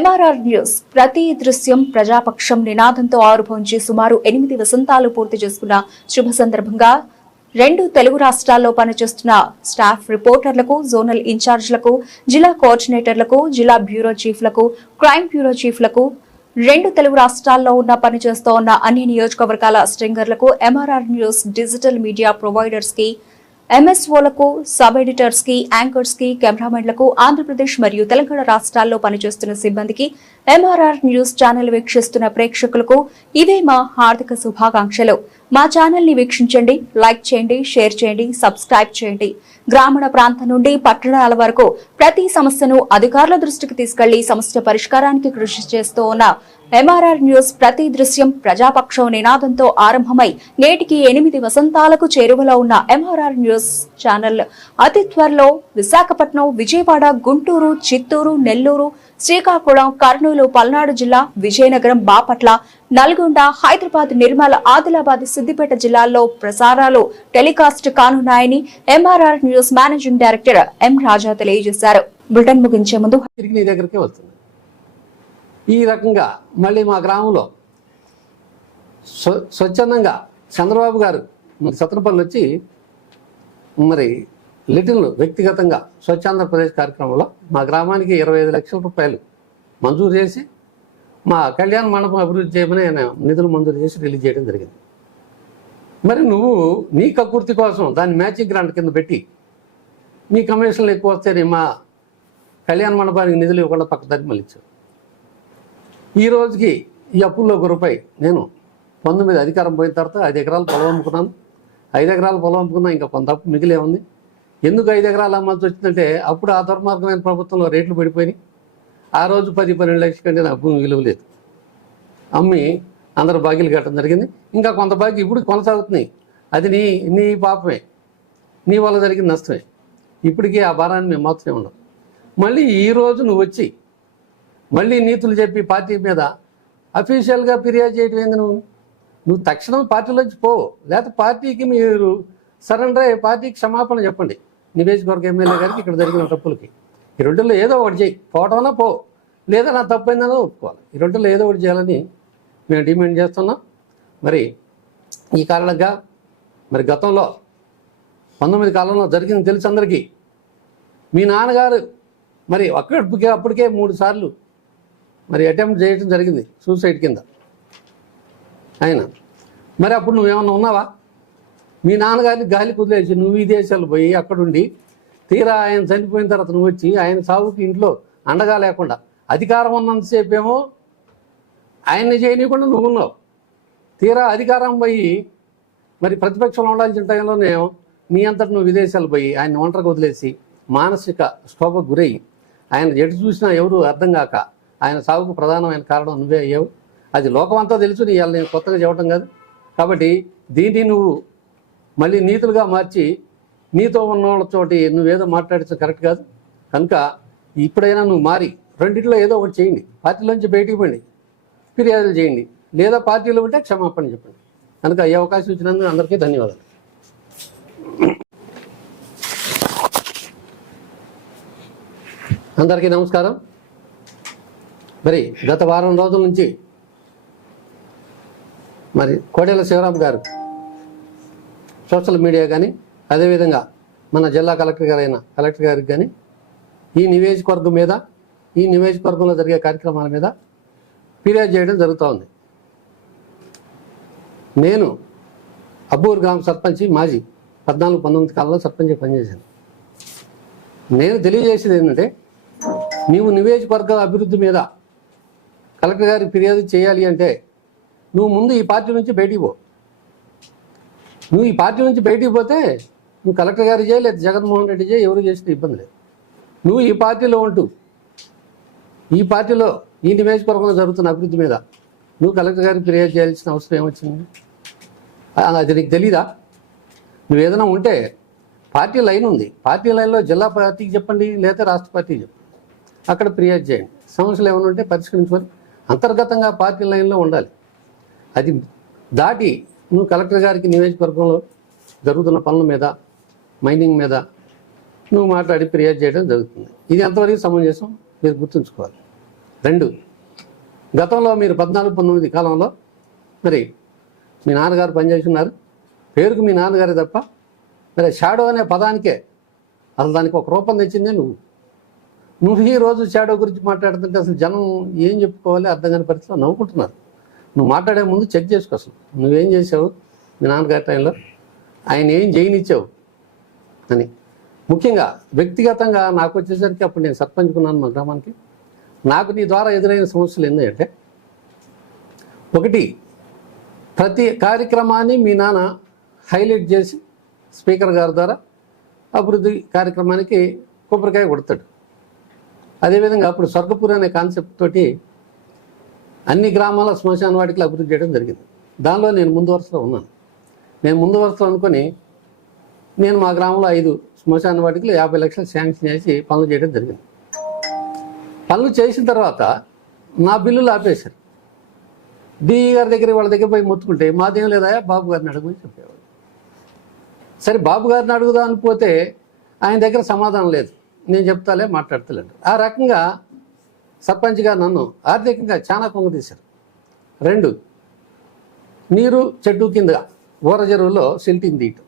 MRR news ప్రతి దృశ్యం ప్రజాపక్షం నినాదంతో ఆరుభవించి సుమారు 8 వసంతాలు పూర్తి చేసుకున్న శుభ సందర్భంగా 2 తెలుగు రాష్ట్రాల్లో పనిచేస్తున్న స్టాఫ్ రిపోర్టర్లకు, జోనల్ ఇన్ఛార్జ్లకు, జిల్లా కోఆర్డినేటర్లకు, జిల్లా బ్యూరో చీఫ్లకు, క్రైమ్ బ్యూరో చీఫ్లకు, 2 తెలుగు రాష్ట్రాల్లో పనిచేస్తూ ఉన్న అన్ని నియోజకవర్గాల స్ట్రింగర్లకు, MRR news digital media providers కి, ఎంఎస్ఓలకు, సబ్ ఎడిటర్స్ కి, యాంకర్స్ కి, కెమెరామెన్లకు, ఆంధ్రప్రదేశ్ మరియు తెలంగాణ రాష్ట్రాల్లో పనిచేస్తున్న సిబ్బందికి, ఎంఆర్ఆర్ న్యూస్ ఛానల్ వీక్షిస్తున్న ప్రేక్షకులకు ఇవే మా హార్దిక శుభాకాంక్షలు. మా ఛానల్ ని వీక్షించండి, లైక్ చేయండి, షేర్ చేయండి, సబ్స్క్రైబ్ చేయండి. గ్రామీణ ప్రాంతం నుండి పట్టణాల వరకు ప్రతి సమస్యను అధికారుల దృష్టికి తీసుకెళ్లి సమస్య పరిష్కారానికి కృషి చేస్తూ ఉన్న ఎంఆర్ఆర్ న్యూస్ ప్రతి దృశ్యం ప్రజాపక్షం నినాదంతో ఆరంభమై నేటికి 8 వసంతాలకు చేరువలో ఉన్న ఎంఆర్ఆర్ న్యూస్ ఛానల్ అతి త్వరలో విశాఖపట్నం, విజయవాడ, గుంటూరు, చిత్తూరు, నెల్లూరు, శ్రీకాకుళం, కర్నూలు, పల్నాడు జిల్లా, విజయనగరం, బాపట్ల, నల్గొండ, హైదరాబాద్, నిర్మల్, ఆదిలాబాద్, సిద్దిపేట జిల్లాల్లో ప్రసారాలు టెలికాస్ట్ కానున్నాయని MRR news managing director M Raja తెలియజేశారు. బులెటిన్ ముగించే ముందు ఈ రకంగా మళ్ళీ మా గ్రామంలో స్వచ్ఛందంగా చంద్రబాబు గారు సత్రపల్లి వచ్చి మరి లిటిల్ వ్యక్తిగతంగా స్వచ్ఛాంధ్రప్రదేశ్ కార్యక్రమంలో మా గ్రామానికి 25 లక్షల రూపాయలు మంజూరు చేసి మా కళ్యాణ మండపం అభివృద్ధి చేయమని ఆయన నిధులు మంజూరు చేసి రిలీజ్ చేయడం జరిగింది. మరి నువ్వు నీ కకృతి కోసం దాన్ని మ్యాచింగ్ గ్రాంట్ కింద పెట్టి మీ కమిషన్లు ఎక్కువ వస్తేనే మా కళ్యాణ మండపానికి నిధులు ఇవ్వకుండా పక్కదారి మళ్ళించావు. ఈ రోజుకి ఈ అప్పుల్లో ₹1 నేను 19 అధికారం పోయిన తర్వాత 5 ఎకరాలు పొలం అమ్ముకున్నాను. 5 ఎకరాల పొలం అమ్ముకున్నా, ఇంకా కొంత అప్పు మిగిలే ఉంది. ఎందుకు 5 ఎకరాలు అమ్మాల్సి వచ్చిందంటే అప్పుడు ఆ దుర్మార్గమైన ప్రభుత్వంలో రేట్లు పడిపోయినాయి. ఆ రోజు 10-12 లక్షల కంటే నా భూమి విలువ లేదు. అమ్మి అందరూ బాకీలు కట్టడం జరిగింది. ఇంకా కొంత బాకీ ఇప్పుడు కొనసాగుతున్నాయి. అది నీ పాపమే, నీ వల్ల జరిగిన నష్టమే. ఇప్పటికీ ఆ భారాన్ని మేము మోస్తూనే ఉన్నాం. మళ్ళీ ఈరోజు నువ్వు వచ్చి మళ్ళీ నీతులు చెప్పి పార్టీ మీద అఫీషియల్గా ఫిర్యాదు చేయడం ఏంది? నువ్వు తక్షణం పార్టీలోంచి పో, లేకపోతే పార్టీకి మీరు సరెండర్ అయ్యే పార్టీకి క్షమాపణ చెప్పండి. నియోజకవర్గ ఎమ్మెల్యే గారికి ఇక్కడ జరిగిన తప్పులకి ఈ 2లో ఏదో ఒకటి చేయి. పోవటమన్నా పో, లేదా నా తప్పైందనో ఒప్పుకోవాలి. ఈ 2లో ఏదో ఒకటి చేయాలని మేము డిమాండ్ చేస్తున్నాం. మరి ఈ కారణంగా మరి గతంలో 19 కాలంలో జరిగింది తెలుసు అందరికీ. మీ నాన్నగారు మరి అప్పటికే 3 సార్లు మరి అటెంప్ట్ చేయడం జరిగింది సూసైడ్ కింద ఆయన. మరి అప్పుడు నువ్వేమన్నా ఉన్నావా? మీ నాన్నగారిని గాలి కుదిలేసి నువ్వు విదేశాలు పోయి అక్కడుండి తీరా ఆయన చనిపోయిన తర్వాత నువ్వు వచ్చి ఆయన సాగుకి ఇంట్లో అండగా లేకుండా అధికారం ఉన్నంతసేపు ఏమో ఆయన్ని చేయనీయకుండా నువ్వు ఉన్నావు. తీరా అధికారం పోయి మరి ప్రతిపక్షంలో ఉండాల్సిన టైంలోనేమో నీ అంతటి నువ్వు విదేశాలు పోయి ఆయన ఒంటరికి వదిలేసి మానసిక క్షోభకు గురై ఆయన ఎటు చూసినా ఎవరు అర్థం కాక ఆయన సాగుకు ప్రధానమైన కారణం నువ్వే అయ్యావు. అది లోకమంతా తెలుసు, ఇవాళ నేను కొత్తగా చెప్పడం కాదు. కాబట్టి దీన్ని నువ్వు మళ్ళీ నీతులుగా మార్చి నీతో ఉన్న వాళ్ళతోటి నువ్వేదో మాట్లాడితే కరెక్ట్ కాదు. కనుక ఇప్పుడైనా నువ్వు మారి రెండింటిలో ఏదో ఒకటి చేయండి. పార్టీలోంచి బయటికి పోండి, ఫిర్యాదులు చేయండి, లేదా పార్టీలో ఉంటే క్షమాపణ చెప్పండి. కనుక ఈ అవకాశం ఇచ్చినందుకు అందరికీ ధన్యవాదాలు. అందరికీ నమస్కారం. మరి గత వారం రోజుల నుంచి మరి కోడెల శివరాం గారు సోషల్ మీడియా కానీ అదేవిధంగా మన జిల్లా కలెక్టర్ గారికి కానీ ఈ నియోజకవర్గం మీద, ఈ నియోజకవర్గంలో జరిగే కార్యక్రమాల మీద ఫిర్యాదు చేయడం జరుగుతూ ఉంది. నేను అబ్బూరు గ్రామ సర్పంచి మాజీ 14-19 కాలంలో సర్పంచ్ పనిచేశాను. నేను తెలియజేసేది ఏంటంటే, నీవు నియోజకవర్గ అభివృద్ధి మీద కలెక్టర్ గారికి ఫిర్యాదు చేయాలి అంటే నువ్వు ముందు ఈ పార్టీ నుంచి బయటికి పో. నువ్వు ఈ పార్టీ నుంచి బయటికి పోతే నువ్వు కలెక్టర్ గారికి చేయి, లేదా జగన్మోహన్ రెడ్డి చేయి, ఎవరు చేసిన ఇబ్బంది లేదు. నువ్వు ఈ పార్టీలో ఉంటూ ఈ పార్టీలో ఈ నియోజకవర్గంలో జరుగుతున్న అభివృద్ధి మీద నువ్వు కలెక్టర్ గారికి ఫిర్యాదు చేయాల్సిన అవసరం ఏమొచ్చింది? అది నీకు తెలీదా? నువ్వు ఏదైనా ఉంటే పార్టీ లైన్ ఉంది, పార్టీ లైన్లో జిల్లా పార్టీకి చెప్పండి, లేదా రాష్ట్ర పార్టీకి చెప్పండి, అక్కడ ఫిర్యాదు చేయండి. సమస్యలు ఏమైనా ఉంటే పరిష్కరించుకొని అంతర్గతంగా పార్టీ లైన్లో ఉండాలి. అది దాటి నువ్వు కలెక్టర్ గారికి నియోజకవర్గంలో జరుగుతున్న పనుల మీద, మైనింగ్ మీద నువ్వు మాట్లాడి ఫిర్యాదు చేయడం జరుగుతుంది. ఇది ఎంతవరకు సమంజసం మీరు గుర్తుంచుకోవాలి. 2, గతంలో మీరు 14-19 కాలంలో మరి మీ నాన్నగారు పనిచేస్తున్నారు, పేరుకు మీ నాన్నగారే తప్ప మరి షాడో అనే పదానికే అసలు దానికి ఒక రూపం తెచ్చిందే నువ్వు ఈ రోజు షాడో గురించి మాట్లాడుతుంటే అసలు జనం ఏం చెప్పుకోవాలి అర్థం కాని పరిస్థితిలో నవ్వుకుంటున్నారు. నువ్వు మాట్లాడే ముందు చెక్ చేసుకో, అసలు నువ్వేం చేసావు మీ నాన్నగారి టైంలో, ఆయన ఏం చేయనిచ్చావు అని. ముఖ్యంగా వ్యక్తిగతంగా నాకు వచ్చేసరికి అప్పుడు నేను సర్పంచ్ ఉన్నాను మా గ్రామానికి. నాకు నీ ద్వారా ఎదురైన సమస్యలు ఏంటంటే, ఒకటి, ప్రతి కార్యక్రమాన్ని మీ నాన్న హైలైట్ చేసి స్పీకర్ గారి ద్వారా అభివృద్ధి కార్యక్రమానికి కొబ్బరికాయ కొడతాడు. అదేవిధంగా అప్పుడు స్వర్గపూర్ అనే కాన్సెప్ట్ తోటి అన్ని గ్రామాల శ్మశాన వాటికలు అభివృద్ధి చేయడం జరిగింది. దానిలో నేను ముందు వరుసలో ఉన్నాను. నేను ముందు వరుసలో అనుకొని నేను మా గ్రామంలో 5 శ్మశాన వాటికలు 50 లక్షలు శాంక్షన్ చేసి పనులు చేయడం జరిగింది. పనులు చేసిన తర్వాత నా బిల్లులు ఆపేశారు. డిఈ గారి దగ్గర వాళ్ళ దగ్గర పోయి మొత్తుకుంటే మాదేం లేదా బాబు గారిని అడుగుని చెప్పేవాడు. సరే బాబు గారిని అడుగుదా అని పోతే ఆయన దగ్గర సమాధానం లేదు, నేను చెప్తాలే మాట్లాడతలేడు. ఆ రకంగా సర్పంచ్గా నన్ను ఆర్థికంగా చాలా పొంగదీశారు. 2, నీరు చెట్టు కింద ఊర చెరువులో సిల్టింగ్ తీయటం.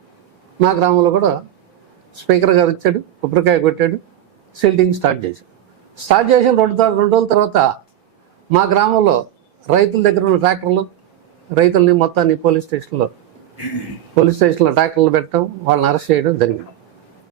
మా గ్రామంలో కూడా స్పీకర్ గారు వచ్చాడు, కొబ్బరికాయ కొట్టాడు, సిల్టింగ్ స్టార్ట్ చేసిన 2 రోజుల తర్వాత మా గ్రామంలో రైతుల దగ్గర ఉన్న ట్రాక్టర్లు, రైతుల్ని మొత్తాన్ని పోలీస్ స్టేషన్లో ట్రాక్టర్లు పెట్టడం, వాళ్ళని అరెస్ట్ చేయడం జరిగింది.